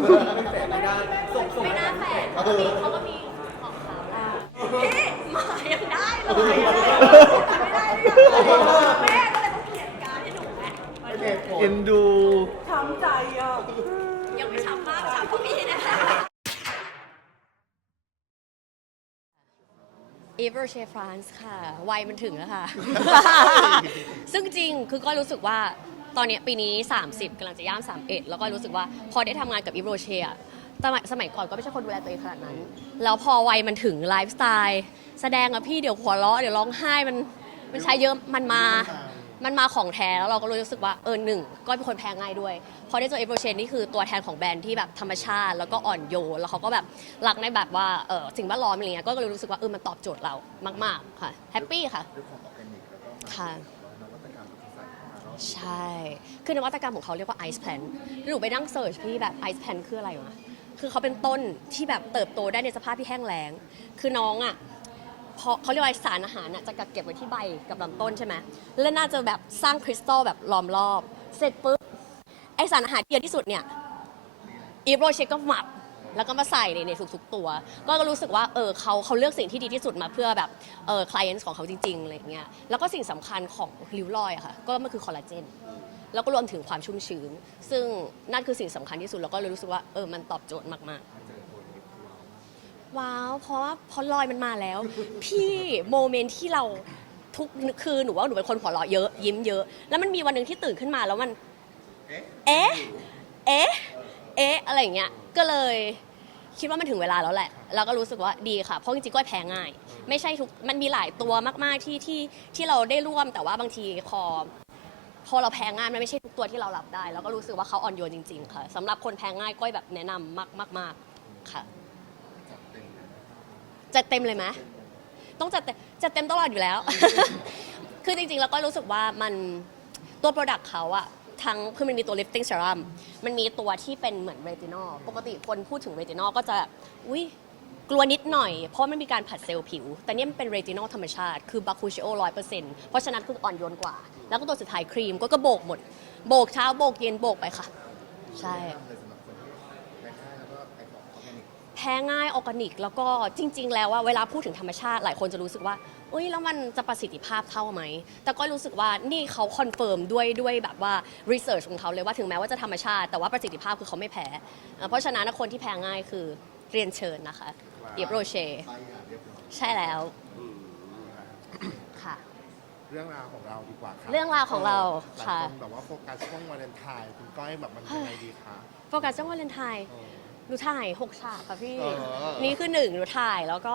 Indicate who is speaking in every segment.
Speaker 1: ไม่ได้ส่งส่ง
Speaker 2: ไม่น่าแฝงเขาก็มีเขาก็มีของเขาพี่หมายังได้เลยไม่ได้เลยแม่ก็เลยต้องเขียนการให้หนูไง
Speaker 3: เอ็นดู
Speaker 4: ช้ำใจอะ
Speaker 2: ยังไม่ช้ำมากช้ำพวกพี่นะคะอีเวอร์เชฟรานซ์ค่ะ วัยมันถึงแล้วค่ะ ซึ่งจริงคือก็รู้สึกว่า ตอนเนี้ยปีนี้ 30กำลังจะย่าง31 แล้วก็รู้สึกว่าพอได้ทำงานกับอีเวอร์เชอะสมัยสมัยก่อนก็ไม่ใช่คนดูแลตัวเองขนาดนั้น แล้วพอวัยมันถึงไลฟ์สไตล์แสดงอะพี่เดี๋ยวหัวเราะเดี๋ยวร้องไห้มันมันใช้เยอะมันมา มันมาของแท้แล้วเราก็รู้สึกว่าเออหนึ่งก็เป็นคนแพ้ง่ายด้วยพอได้เจอเอเวอร์เชนนี่คือตัวแทนของแบรนด์ที่แบบธรรมชาติ แล้วก็อ่อนโยนแล้วเขาก็แบบรักในแบบว่าเออสิ่งแวดล้อมอะไรเงี้ยก็เลยรู้สึกว่าเออมันตอบโจทย์เรามาก ๆ ค่ะแฮปปี้ค่ะ
Speaker 3: ด้วยความออร์แกนิกแล้วก็
Speaker 2: ค่ะ
Speaker 3: ใช่
Speaker 2: คือนวัตกรรมของเขาเรียกว่าไอซ์แพลนหนูไปนั่งเสิร์ชพี่แบบไอซ์แพลนคืออะไรวะ คือเขาเป็นต้นที่แบบเติบโตได้ในสภาพที่แห้งแล้ง คือน้องอะพอเขาเรียกว่าสารอาหารอะจะกักเก็บไว้ที่ใบกับลำต้นใช่ไหมแล้วน่าจะแบบสร้างคริสตัลแบบล้อมรอบ เสร็จปุ๊บไอสารอาหารที่เยอะที่สุดเนี่ยอีโรเชคก็หมัก แล้วก็มาใส่ในในทุกๆตัว ก็รู้สึกว่าเออเขาเขาเลือกสิ่งที่ดีที่สุดมาเพื่อแบบเออคลเอนต์ของเขาจริงๆอะไรอย่างเงี้ยแล้วก็สิ่งสำคัญของริ้วรอยอะค่ะก็มันคือคอลลาเจน แล้วก็รวมถึงความชุ่มชื้น ซึ่งนั่นคือสิ่งสำคัญที่สุด แล้วก็เลยรู้สึกว่าเออมันตอบโจทย์มากๆ ว้าว เพราะว่าพอลอยมันมาแล้ว พี่โมเมนต์ที่เราทุกคือหนูว่าหนูเป็นคนหัวเราะเยอะยิ้มเยอะ แล้วมันมีวันหนึ่งที่ตื่นขึ้นมาแล้วมัน เอ๊ะ เอ๊ะ เอ๊ะอะไรอย่างเงี้ยก็เลยคิดว่ามันถึงเวลาแล้วแหละแล้วก็รู้สึกว่าดีค่ะ เพราะจริงๆก็แพ้ง่าย ไม่ใช่ทุก มันมีหลายตัวมากๆที่ที่ที่เราได้ร่วม แต่ว่าบางทีพอพอเราแพ้ง่ายมันไม่ใช่ทุกตัวที่เรารับได้ แล้วก็รู้สึกว่าเขาอ่อนโยนจริง ๆ ค่ะสำหรับคนแพ้ง่ายก้อยแบบแนะนำมากมากมากๆค่ะ จัดเต็มเลยไหมต้องจัดเต็มจัดเต็มตลอดอยู่แล้ว คือจริงๆ แล้วก็รู้สึกว่ามันตัวโปรดักต์เขาอะ ทั้งคือมันมีตัว lifting serum มันมีตัวที่เป็นเหมือนเรตินอลปกติคนพูดถึงเรตินอลก็จะอุ้ยกลัวนิดหน่อย เพราะมันมีการผัดเซลล์ผิว แต่เนี่ยมันเป็นเรตินอลธรรมชาติ คือบาคูชิโอร้อยเปอร์เซ็นต์เพราะฉะนั้นคืออ่อนโยนกว่า แล้วก็ตัวสุดท้ายครีมก็ก็โบกหมด โบกเช้าโบกเย็นโบกไปค่ะ ใช่
Speaker 3: แพ้ง่ายอองออร์แกนิก
Speaker 2: แพ้ง่ายออร์แกนิก แล้วก็จริง ๆ แล้วว่าเวลาพูดถึงธรรมชาติ หลายคนจะรู้สึกว่า อ้ยแล้วมันจะประสิทธิภาพเท่าไหม แต่ก็รู้สึกว่านี่เขาคอนเฟิร์มด้วยด้วยแบบว่ารีเสิร์ชของเขาเลยว่าถึงแม้ว่าจะธรรมชาติ แต่ว่าประสิทธิภาพคือเขาไม่แพ้เอ่อเพราะฉะนั้นคนที่แพ้ง่ายคือเรียนเชิญนะคะเดียบโรเช่
Speaker 3: ไปอย่างเรียบร้อย
Speaker 2: ใช่แล้วค่ะ
Speaker 3: เรื่องราวของเราดีกว่าค่ะ
Speaker 2: เรื่องราวของเรา
Speaker 3: หลาย
Speaker 2: ค่ะ
Speaker 3: คนแบบว่าโฟกัสช่วงวาเลนไทน์คุณก้อยแบบมันยังไงดีคะ
Speaker 2: โฟกัสช่วงวาเลนไทน์
Speaker 3: เออ
Speaker 2: หนูถ่ายหกฉากค่ะพี่
Speaker 3: เออ
Speaker 2: นี่คือหนึ่งหนูถ่ายแล้วก็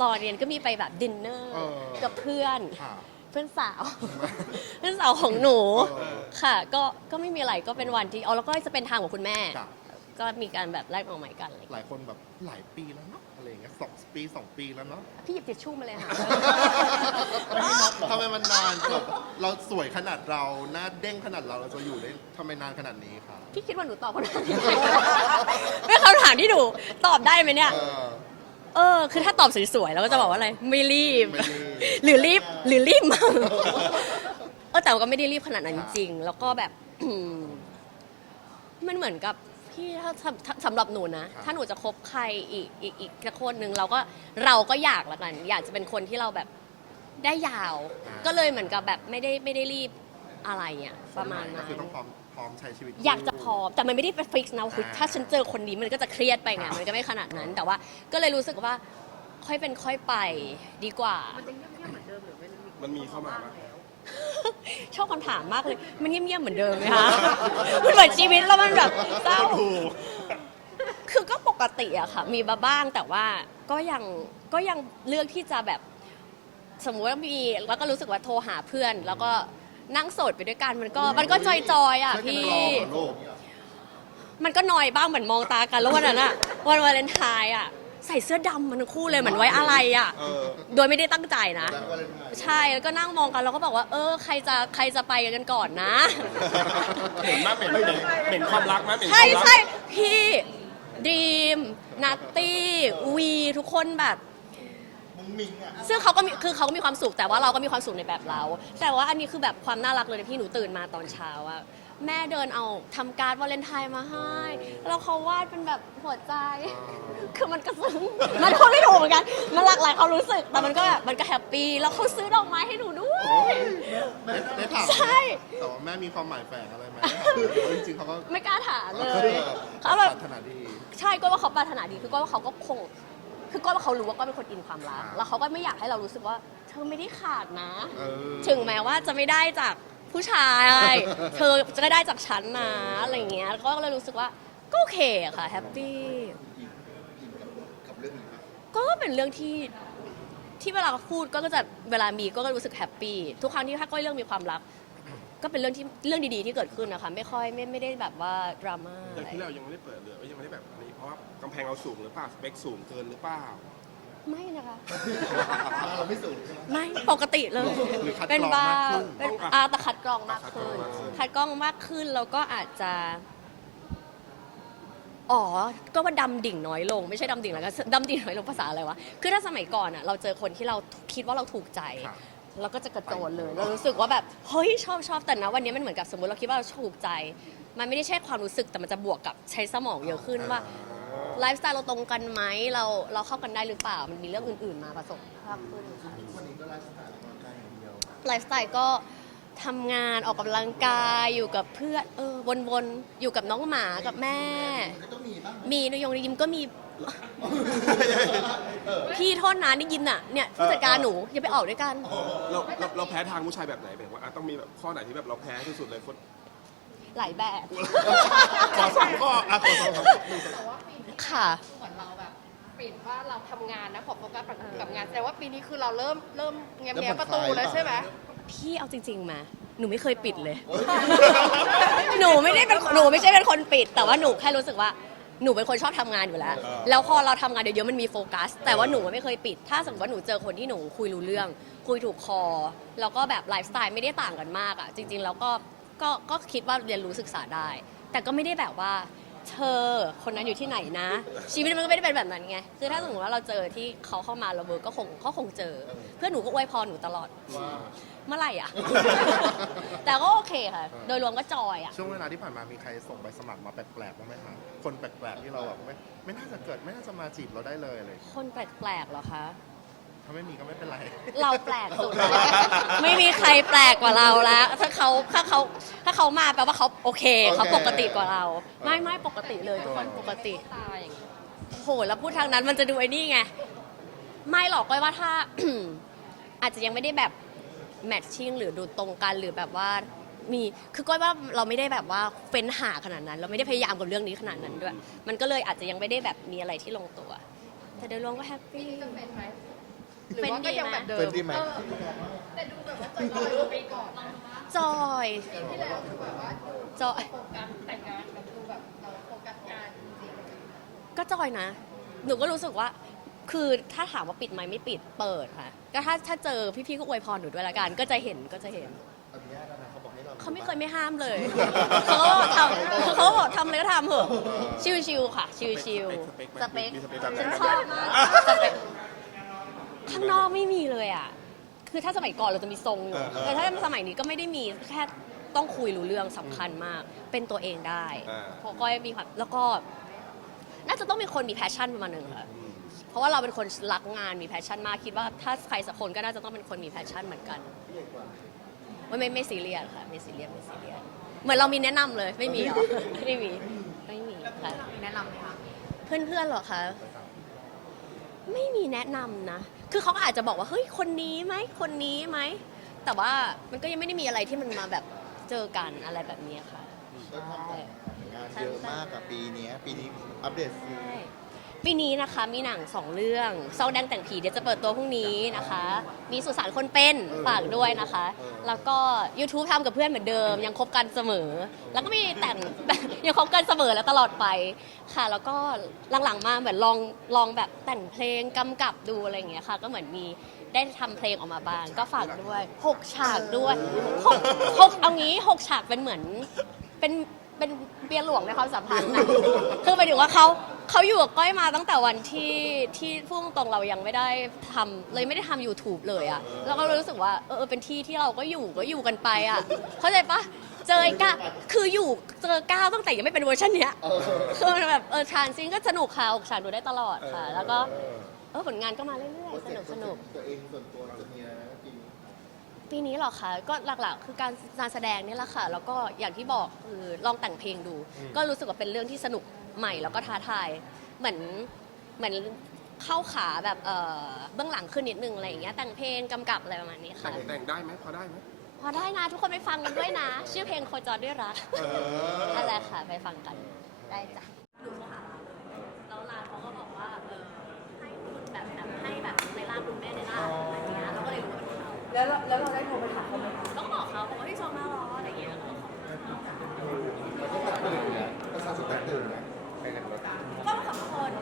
Speaker 2: ตอนเรียนก็มีไปแบบดินเนอร์
Speaker 3: เออ
Speaker 2: กับเพื่อน
Speaker 3: ค่ะ
Speaker 2: เพื่อนสาว เพื่อนสาวของหนู
Speaker 3: เออ
Speaker 2: ค่ะ ก็ก็ไม่มีอะไรก็เป็นวันที่อ๋อแล้วก็จะเป็นทางของคุณแม่
Speaker 3: ค่ะ
Speaker 2: ก็มีการแบบแลกเอาใหม่กันอะไรอย่าง
Speaker 3: ห
Speaker 2: เงี้ย
Speaker 3: ลายคนแบบหลายปีแล้วเนาะอะไรอย่างเงี้ยสองปีสองปีแล้วเนาะ
Speaker 2: พี่หยิบทิชชู่มาเลยค่ะ
Speaker 3: ทำไมมันนานแบบเราสวยขนาดเราหน้าเด้งขนาดเราเราจะอยู่ได้ทำไมนานขนาดนี้คะ
Speaker 2: พี่คิดว่าหนูตอบคำถามนี้ได้ไหมเป็นคำถามที่หนูตอบได้ไหมเนี่ย
Speaker 3: เออ
Speaker 2: เออ คือถ้าตอบสวยๆเราก็จะบอกว่าอะไร ไม่รีบ
Speaker 3: ไม่รีบ
Speaker 2: หรือรีบ หรือรีบมั้งเออแต่ว่าก็ไม่ได้รีบขนาดนั้นจริงๆแล้วก็แบบ มันเหมือนกับพี่ถ้าสำถ้าสำหรับหนูนะ
Speaker 3: ครับ
Speaker 2: ถ้าหนูจะคบใครอีกอีกอีกสักคนหนึ่งเราก็เราก็อยากละกัน อยากจะเป็นคนที่เราแบบได้ยาว ก็เลยเหมือนกับแบบไม่ได้ไม่ได้รีบอะไรอะประมาณ
Speaker 3: ก็
Speaker 2: นั้น
Speaker 3: คือต้องพร้อม พร้อมใช้ชีวิต
Speaker 2: อยากจะพร้อมแต่มันไม่ได้เป็นฟิกซ์นะคือ
Speaker 3: อ่า
Speaker 2: ถ้าฉันเจอคนนี้มันก็จะเครียดไปไง
Speaker 3: ครับ
Speaker 2: มันก็ไม่ขนาดนั้น แต่ว่าก็เลยรู้สึกว่าค่อยเป็นค่อยไปดีกว่า
Speaker 5: มันมีเข้ามาปะ
Speaker 2: ชอบคำถามมากเลย มันเงียบๆเหมือนเดิมไหมคะ มันเหมือนชีวิตแล้วมันแบบเศร้า
Speaker 3: ถูก
Speaker 2: คือก็ปกติอะค่ะ มีมาบ้างแต่ว่าก็ยังก็ยังเลือกที่จะแบบ สมมุติว่ามีแล้วก็รู้สึกว่าโทรหาเพื่อน แล้วก็ นั่งโสดไปด้วยกันมันก็มันก็จอยๆอะ
Speaker 3: ช่วยกัน
Speaker 2: พี่
Speaker 3: รอเหรอลูก
Speaker 2: มันก็นอยบ้างเหมือนมองตากันแล้ววันนั้นอะวันวาเลนไทน์อะใส่เสื้อดำมันทั้งคู่เลยเหมือนไว้อะไรอะ
Speaker 3: เออ
Speaker 2: โดยไม่ได้ตั้งใจนะ
Speaker 3: แล้ววาเลนไทน์
Speaker 2: ใช่แล้วก็นั่งมองกันแล้วก็บอกว่า เออใครจะใครจะไปกันก่อนนะ
Speaker 5: เหม็นมากเหม็นเหม็นเหม็นความรักไหมเหม็นค
Speaker 2: ใช่
Speaker 5: วามรัก
Speaker 2: ใช่พี่ดีมนัตตี้วีทุกคนแบบ
Speaker 3: มุ้งมิ้งอะ
Speaker 2: ซึ่งเขาก็มีคือเขาก็มีความสุขแต่ว่าเราก็มีความสุขในแบบเรา แต่ว่าอันนี้คือแบบความน่ารักเลยนะพี่หนูตื่นมาตอนเช้าอะแม่เดินเอาทำการ์ดวาเลนไทน์มาให้ แล้วเขาวาดเป็นแบบหัวใจ คือมันกระซึ้งมันพูดไม่ถูกเหมือนกัน มันหลากหลายความรู้สึก แต่มันก็แบบมันก็แฮปปี้ แล้วเขาซื้อดอกไม้ให้หนูด้วย
Speaker 3: ได้ได้ถาม
Speaker 2: ใช่
Speaker 3: แต่ว่าแม่มีความหมายแฝงอะไรไหมหรือว่าจริงๆเขาก็
Speaker 2: ไม่กล้าถามเล
Speaker 3: เอยอ
Speaker 2: เขาแบบ
Speaker 3: ปรารถนาดี
Speaker 2: ใช่ก็ว่าเขาปรารถนาดีคือก็ว่าเขาก็คง คือก็ว่าเขารู้ว่าก็เป็นคนอินความรัก
Speaker 3: อ่า
Speaker 2: แล้วเขาก็ไม่อยากให้เรารู้สึกว่า เธอไม่ได้ขาดนะ
Speaker 3: เออ
Speaker 2: ถึงแม้ว่าจะไม่ได้จากผู้ชาย เธอจะได้จากฉันนะอะไรอย่างเงี้ยก็เลยรู้สึกว่าก็โอเคอะค่ะแฮปปี้ก็เป็นเรื่องที่ที่เวลาพูดก็จะเวลามีก็รู้สึกแฮปปี้ทุกครั้งที่ถ้าก้อยเรื่องมีความรัก ก็เป็นเรื่องที่เรื่องดีๆที่เกิดขึ้นนะคะ ไม่ค่อยไม่ไม่ได้แบบว่าดราม่า
Speaker 5: อย่างที่เรายังไม่ได้เปิดเลยยังไม่ได้แบบนี้เพราะว่ากำแพงเราสูงหรือเปล่าสเปคสูงเกินหรือเปล่า
Speaker 2: ไม่นะคะ
Speaker 3: เราไม่สูงใช่ไหม
Speaker 2: ไม่ปกติเลย
Speaker 3: หรือคัด
Speaker 2: เป็น
Speaker 3: กรอง
Speaker 2: บามา
Speaker 3: กขึ้น
Speaker 2: เป็น
Speaker 5: ต้อง
Speaker 2: อาแต่คัดกรองมากขึ้น
Speaker 5: คัดกรองมากขึ้น
Speaker 2: คัดกรองมากขึ้นแล้วก็อาจจะ อ๋อ ก็ว่าดำดิ่งน้อยลง ไม่ใช่ดำดิ่งแล้วก็ดำดิ่งน้อยลงภาษาอะไรวะ คือถ้าสมัยก่อนอะเราเจอคนที่เราคิดว่าเราถูกใจ
Speaker 3: ครับ
Speaker 2: เราก็จะกระโจนเลย เรารู้สึกว่าแบบเฮ้ยชอบชอบแต่นะวันนี้มันเหมือนกับสมมติเราคิดว่าเราถูกใจ มันไม่ได้ใช่ความรู้สึกแต่มันจะบวกกับใช้สมองเยอะขึ้นว่าไลฟ์สไตล์เราตรงกันไหมเราเราเข้ากันได้หรือเปล่ามันมีเรื่องอื่น ๆ มาผสมมากขึ้นค่ะ
Speaker 3: วันนี้ก็ไลฟ์สไตล์ออกกำลังกายอย่างเดียว
Speaker 2: ไลฟ์สไตล์ก็ ทำงานออกกำลังกายอยู่กับเพื่อนเออวนๆ อยู่กับน้องหมากับแม่
Speaker 3: ก็ต้องมีบ้าง
Speaker 2: มีนยงในยิมก็มีพี่โทษนะนี่ยิมน่ะเนี่ยผู้จัดการหนูอย่าไปออกด้วยกัน
Speaker 5: เราเราเราแพ้ทางผู้ชายแบบไหนแบบว่าอะต้องมีแบบข้อไหนที่แบบเราแพ้ที่สุดเลยคน
Speaker 2: หลายแบบ
Speaker 5: ขอสามข้ออะขอสามข้อ
Speaker 2: ค่ะ
Speaker 6: เหมือนเราแบบปิดว่าเราทำงานนะขอโฟกัสกับงานแสดงว่าปีนี้คือเราเริ่มเริ่มแง้ม
Speaker 3: เริ่ม
Speaker 6: แง้ม
Speaker 3: ผ่
Speaker 6: ป
Speaker 3: อน
Speaker 6: ระตู
Speaker 3: คลาย
Speaker 6: แล้วใช่ไหม
Speaker 2: พี่เอาจริงๆมาหนูไม่เคยปิดเลย หนูไม่ได้เป็นหนูไม่ใช่เป็นคนปิด แต่ว่าหนูแค่รู้สึกว่าหนูเป็นคนชอบทำงานอยู่แล้ว แล้วพอเราทำงานเยอะๆมันมีโฟกัส แต่ว่าหนูไม่เคยปิด ถ้าสมมติว่าหนูเจอคนที่หนูคุยรู้เรื่อง คุยถูกคอ แล้วก็แบบไลฟ์สไตล์ไม่ได้ต่างกันมากอะ จริง ๆ แล้วก็ก็ก็คิดว่าเรียนรู้ศึกษาได้ แต่ก็ไม่ได้แบบว่า เธอคนนั้นอยู่ที่ไหนนะ ชีวิตมันก็ไม่ได้เป็นแบบนั้นไง คือถ้าสมมติว่าเราเจอที่เขาเข้ามาเราเวิร์กก็คงก็คงเจอ เพื่อนหนูก็อวยพรหนูตลอด เมื่อไหร่อะ แต่ก็โอเคค่ะ โดยรวมก็จอยอะ
Speaker 3: ช่วงเวลาที่ผ่านมามีใครส่งใบสมัครมาแปลกๆบ้างไหมคะคนแปลกๆที่เราแบบไม่ไม่น่าจะเกิดไม่น่าจะมาจีบเราได้เลยอะไรอย่างเลย
Speaker 2: คนแปลกๆเหรอคะ
Speaker 3: ถ้าไม่มีก็ไม่เป็นไร
Speaker 2: เราแปลกสุดแล้วไม่มีใครแปลกกว่าเราแล้วถ้าเขาถ้าเขาถ้าเขามาแปลว่าเขาโอเค
Speaker 3: โอเค
Speaker 2: เขาปกติกว่าเรา ไม่ไม่ปกติเลยทุกคนปกติ
Speaker 6: ตายอย่างเงี้ย
Speaker 2: โหแล้วพูดทางนั้นมันจะดูไอ้นี่ไง ไม่หรอกก้อยว่าถ้า อาจจะยังไม่ได้แบบ แมทชิ่งหรือดูตรงกันหรือแบบว่ามีคือก้อยว่าเราไม่ได้แบบว่าเฟ้นหาขนาดนั้น เราไม่ได้พยายามกับเรื่องนี้ขนาดนั้นด้วย มันก็เลยอาจจะยังไม่ได้แบบมีอะไรที่ลงตัว แต่โดยรวมก็แฮปปี้
Speaker 6: จะเป็นไหมหรือว่าก็ยังแบบเดิม
Speaker 3: เป็นดีไหม
Speaker 6: เออแต่ดูแบบว่าจอยๆปีก่อน
Speaker 2: จอย
Speaker 6: ที่แล้วคือแบบว่าดู
Speaker 2: จอย
Speaker 6: โฟกัสแต่งงานแบบดูแบบเราโฟกัสงานจริง
Speaker 2: ก็จอยนะ หนูก็รู้สึกว่า คือถ้าถามว่าปิดไหมไม่ปิดเปิดค่ะ ก็ถ้าถ้าเจอพี่ๆก็อวยพรหนูด้วยละกัน ก็จะเห็นก็จะเห็น
Speaker 3: อนุญาตแล้วนะเขาบอกให้เรา
Speaker 2: เขาไม่เคยไม่ห้ามเลย เขาก็บอกทำเขาก็บอกทำอะไรก็ทำเถอะชิวๆค่ะ ชิวๆสเปค
Speaker 5: มีสเปคแบบไหน
Speaker 2: ฉันชอบมากสเปคข้างนอกไม่มีเลยอะ คือถ้าสมัยก่อนเราจะมีทรงอยู่แต่ถ้าสมัยนี้ก็ไม่ได้มีแค่ต้องคุยรู้เรื่องสำคัญมาก เป็นตัวเองได้
Speaker 5: อ่า
Speaker 2: เพราะก้อยมีความแล้วก็ น่าจะต้องมีคนมีแพชชั่นประมาณหนึ่งค่ะ เพราะว่าเราเป็นคนรักงานมีแพชชั่นมากคิดว่าถ้าใครสักคนก็น่าจะต้องเป็นคนมีแพชชั่นเหมือนกันไม่ไม่ไม่ซีเรียสค่ะไม่ซีเรียสไม่ซีเรียสเหมือนเรามีแนะนำเลยไม่มีเหรอ ไม่มีไม่มีค่ะ
Speaker 6: แนะนำไหมคะ
Speaker 2: เพื่อนๆเหรอคะ ไม่มีแนะนำนะ คือเขาก็อาจจะบอกว่า เฮ้ย คนนี้ไหม คนนี้ไหม แต่ว่ามันก็ยังไม่ได้มีอะไรที่มันมาแบบเจอกันอะไรแบบนี้ค่ะ
Speaker 7: ก็ทำงานเยอะมากอะปีเนี้ยปีนี้อัปเดตซี
Speaker 2: ใช่ ปีนี้นะคะมีหนังสองเรื่องซองแดงแต่งผีเดี๋ยวจะเปิดตัวพรุ่งนี้นะคะ มีสุสานคนเป็นฝากด้วยนะคะ แล้วก็ YouTube ทำกับเพื่อนเหมือนเดิม ยังคบกันเสมอ แล้วก็มีแต่ง ยังคบกันเสมอและตลอดไปค่ะ แล้วก็หลังๆมาเหมือนลองลองแบบแต่งเพลงกำกับดูอะไรอย่างเงี้ยค่ะ ก็เหมือนมีได้ทำเพลงออกมาบ้างก็ฝากด้วยหกฉากด้วยหกหกเอางี้หกฉากเป็นเหมือนเป็นเป็นเบียร์หลวงในความสัมพันธ์นะคือหมายถึงว่าเขา เขาอยู่กับก้อยมาตั้งแต่วันที่ที่พูดตรงๆเรายังไม่ได้ทำเลยไม่ได้ทำ YouTube เลยอะแล้วก็เลยรู้สึกว่าเออเออเป็นที่ที่เราก็อยู่ก็อยู่กันไปอะเข้าใจปะเจอไอ้ก้าคืออยู่เจอก้าวตั้งแต่ยังไม่เป็นเวอร์ชันเนี้ยคือมันแบบเออทรานซิงก็สนุกค่ะอกฉากดูได้ตลอดค่ะ แล้วก็เออผลงานก็มาเรื่อยๆสนุกสนุก
Speaker 7: ตัวเองส่วนตัวเราจะมีอะไรนะปีนี้
Speaker 2: ปีนี้เหรอคะก็หลักๆ คือการการแสดงนี่แหละค่ะ แล้วก็อย่างที่บอกคือลองแต่งเพลงดู ก็รู้สึกว่าเป็นเรื่องที่สนุก ใหม่แล้วก็ท้าทายเหมือนเหมือนเข้าขาแบบเออเบื้องหลังขึ้นนิดนึงอะไรอย่างเงี้ยแต่งเพลงกำกับอะไรประมาณนี้
Speaker 5: แต่
Speaker 2: ค่ะ
Speaker 5: งแต่งได้ไหมพอได้ไหม
Speaker 2: พอได้นะทุกคนไปฟังกันด้วยนะ ชื่อเพลงโคจรด้วยรักอะไรค่ะไปฟังกันได้จ้ะหนูโทรหาร้านเลยแล้วร้านเขาก็บอกว่าเออให้คุณแบบแบบให้แบบในร่างคุณแม่ในร่างอะไรอย่างเงี้ยเราก็เลยรู้ว่าเป็นเขา
Speaker 4: แล้วเราแล้วเราได้โทรไปถามเขาไหมคะ
Speaker 2: ก็บอกเขาบอกว่าพี่ชอบมากรออะไรอย่างเงี้ยแล้วก็ขอบคุณเขา
Speaker 7: มันก็แตกตื่นนะประชาชนแตกตื่นนะไปกันรถ
Speaker 2: ก็สอง คน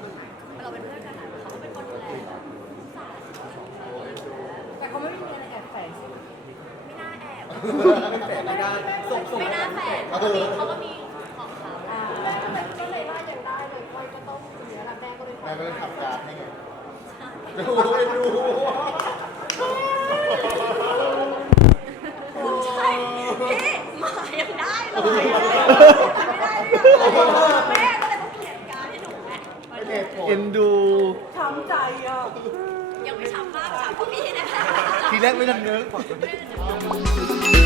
Speaker 2: เราเป็นเพื่อนกันอะเขาก็เป็นคนดูแลแบบสาย
Speaker 4: แต่เขาไม่มีอะไรแอบแฝงใช่ไหม
Speaker 2: ไม่น่าแอบ
Speaker 1: แฝงไม่ได้ส่งส่ง
Speaker 2: ไม่น่าแฝงเขาก็มีเขาก็มีของเขา
Speaker 6: แม่ก็เลยก็เลยว่ายังได้เลยก้อยก็ต้องเสียละแม่ก็เลย
Speaker 7: แม่ก็เลยทำการให้ไง
Speaker 2: ใช่
Speaker 7: ดูไปดู
Speaker 2: ใช่พี่หมายังได้เลยไม่ได้เลยแม่
Speaker 7: เอ็นดู
Speaker 4: ช้ำใจอะ
Speaker 2: ยังไม่ช้ำมากช้ำพวกพี่นะ
Speaker 7: ทีแรกไม่ทันนึก
Speaker 2: ไม่ได้